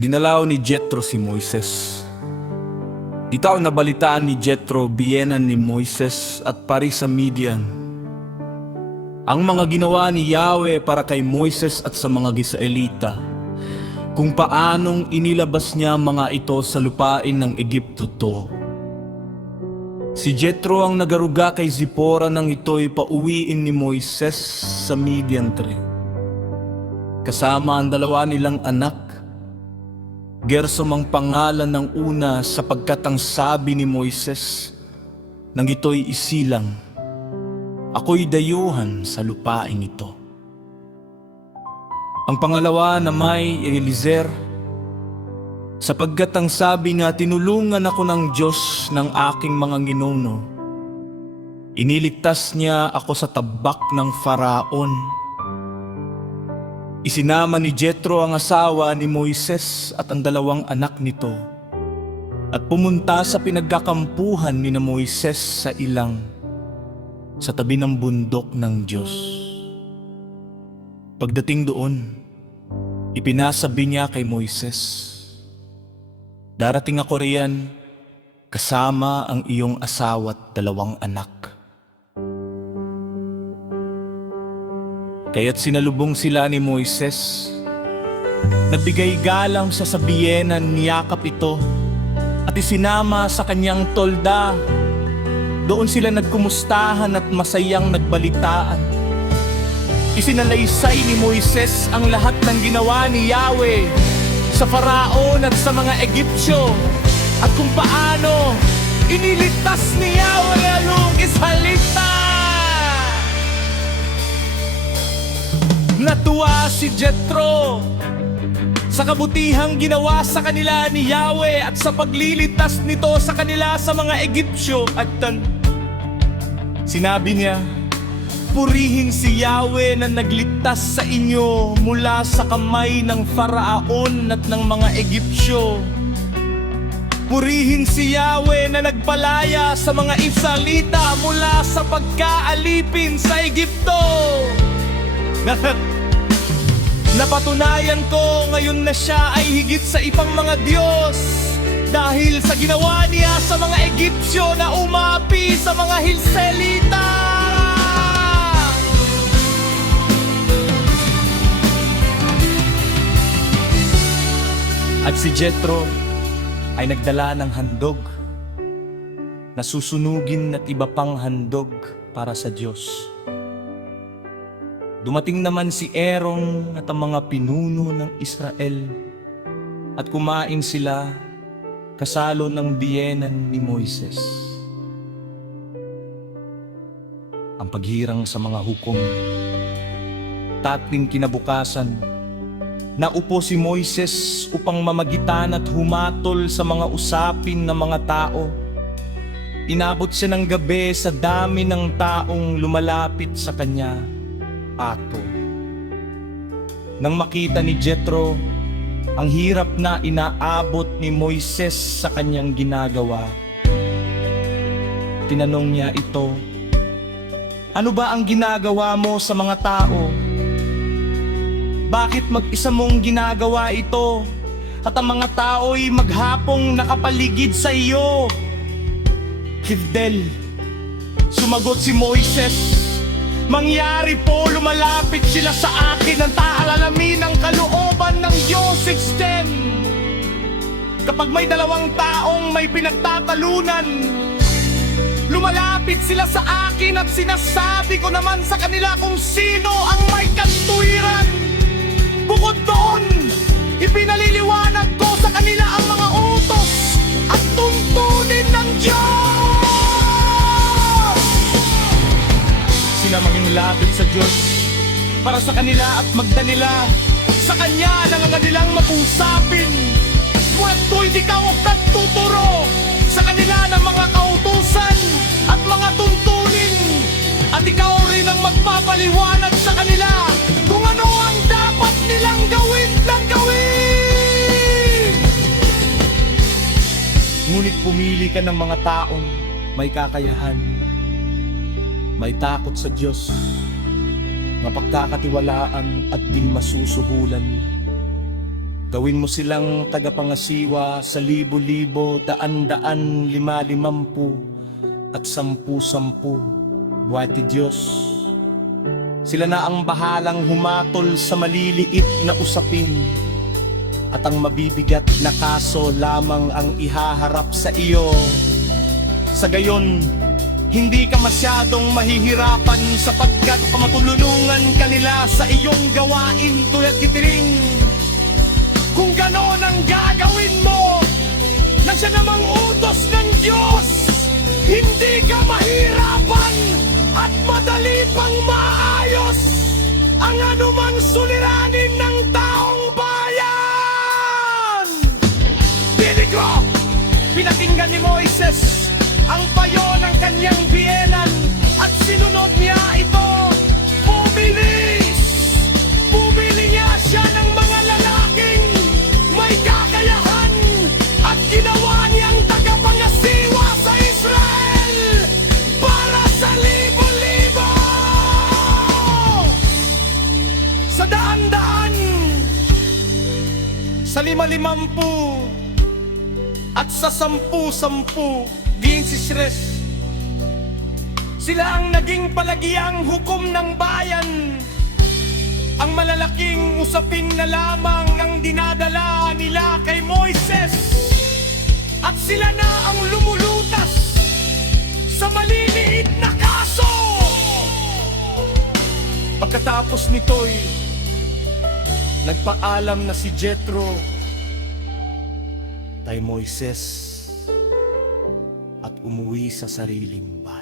Dinalaw ni Jethro si Moises. Di tao nabalitaan ni Jethro biyenan ni Moises at pari sa Midian. Ang mga ginawa ni Yahweh para kay Moises at sa mga Israelita, kung paanong inilabas niya mga ito sa lupain ng Egypto to. Si Jethro ang nagaruga kay Zipporah nang ito'y pauwiin ni Moises sa Midian tree. Kasama ang dalawa nilang anak. Gersom ang pangalan ng una sapagkat ang sabi ni Moises nang ito'y isilang, ako'y dayuhan sa lupain ito. Ang pangalawa na may Eliezer, sapagkat ang sabi nga, tinulungan ako ng Diyos ng aking mga ginuno. Iniligtas niya ako sa tabak ng Faraon. Isinama ni Jethro ang asawa ni Moises at ang dalawang anak nito at pumunta sa pinagkakampuhan ni na Moises sa ilang sa tabi ng bundok ng Diyos. Pagdating doon, ipinasabi niya kay Moises, darating ako riyan kasama ang iyong asawa at dalawang anak. Kaya't sinalubong sila ni Moises. Nabigay galang sa biyenan, niyakap ito at isinama sa kanyang tolda. Doon sila nagkumustahan at masayang nagbalitaan. Isinalaysay ni Moises ang lahat ng ginawa ni Yahweh sa Faraon at sa mga Egyptyo at kung paano iniligtas ni Yahweh ang Israelita. Natuwa si Jethro sa kabutihang ginawa sa kanila ni Yahweh at sa paglilitas nito sa kanila sa mga Egyptyo at sinabi niya, purihin si Yahweh na nagligtas sa inyo mula sa kamay ng Faraon at ng mga Egyptyo. Purihin si Yahweh na nagpalaya sa mga Israelita mula sa pagkaalipin sa Egypto. Napatunayan ko ngayon na siya ay higit sa ibang mga Diyos dahil sa ginawa niya sa mga Egyptyo na umapi sa mga Israelita. At si Jethro ay nagdala ng handog na susunugin at iba pang handog para sa Diyos. Dumating naman si Aaron at ang mga pinuno ng Israel at kumain sila kasalo ng biyenan ni Moises. Ang paghirang sa mga hukom. Tatlong kinabukasan, naupo si Moises upang mamagitan at humatol sa mga usapin ng mga tao. Inabot siya ng gabi sa dami ng taong lumalapit sa kanya. Nang makita ni Jethro ang hirap na inaabot ni Moises sa kanyang ginagawa, tinanong niya ito, ano ba ang ginagawa mo sa mga tao? Bakit mag-isa mong ginagawa ito at ang mga tao'y maghapong nakapaligid sa iyo? Hivdel, sumagot si Moises, mangyari po lumalapit sila sa akin ang taalalamin ng kalooban ng Diyos 6:10. Kapag may dalawang taong may pinagtatalunan, lumalapit sila sa akin at sinasabi ko naman sa kanila kung sino ang may katuwiran. Bukod doon, ipinaliliwanag ko sa kanila ang mga utos at tuntunin ng Diyos. Sila maging lapit sa Diyos para sa kanila at magdanila sa Kanya ng kanilang mag-usapin. Muweto'y di ka tuturo sa kanila ng mga kautusan at mga tuntunin, at ikaw rin ang magpapaliwanag sa kanila kung ano ang dapat nilang gawin ng gawin. Ngunit pumili ka ng mga taong may kakayahan, may takot sa Diyos, mapagkakatiwalaan at di masusuhulan. Gawin mo silang tagapangasiwa sa libo-libo, daan-daan, lima-limampu, at sampu-sampu. Buwati Diyos. Sila na ang bahalang humatol sa maliliit na usapin, at ang mabibigat na kaso lamang ang ihaharap sa iyo. Sa gayon, hindi ka masyadong mahihirapan sapagkat pamatulungan ka nila sa iyong gawain tulad titiring. Kung ganon ang gagawin mo, na siya namang utos ng Diyos, hindi ka mahirapan at madali pang maayos ang anumang suliranin ng taong bayan. Peligro! Pinakinggan ni Moises ang payo ng kanyang biyenan at sinunod niya ito. Bumilis! Bumili niya siya ng mga lalaking may kakayahan at ginawa niyang tagapangasiwa sa Israel para sa libo-libo! Sa daan-daan, sa lima-limampu, at sa sampu-sampu, ginsis. Sila ang naging palagiang hukom ng bayan. Ang malalaking usapin na lamang ang dinadala nila kay Moises. At sila na ang lumulutas sa maliliit na kaso. Pagkatapos nito'y nagpaalam na si Jethro kay Moises at umuwi sa sariling bayan.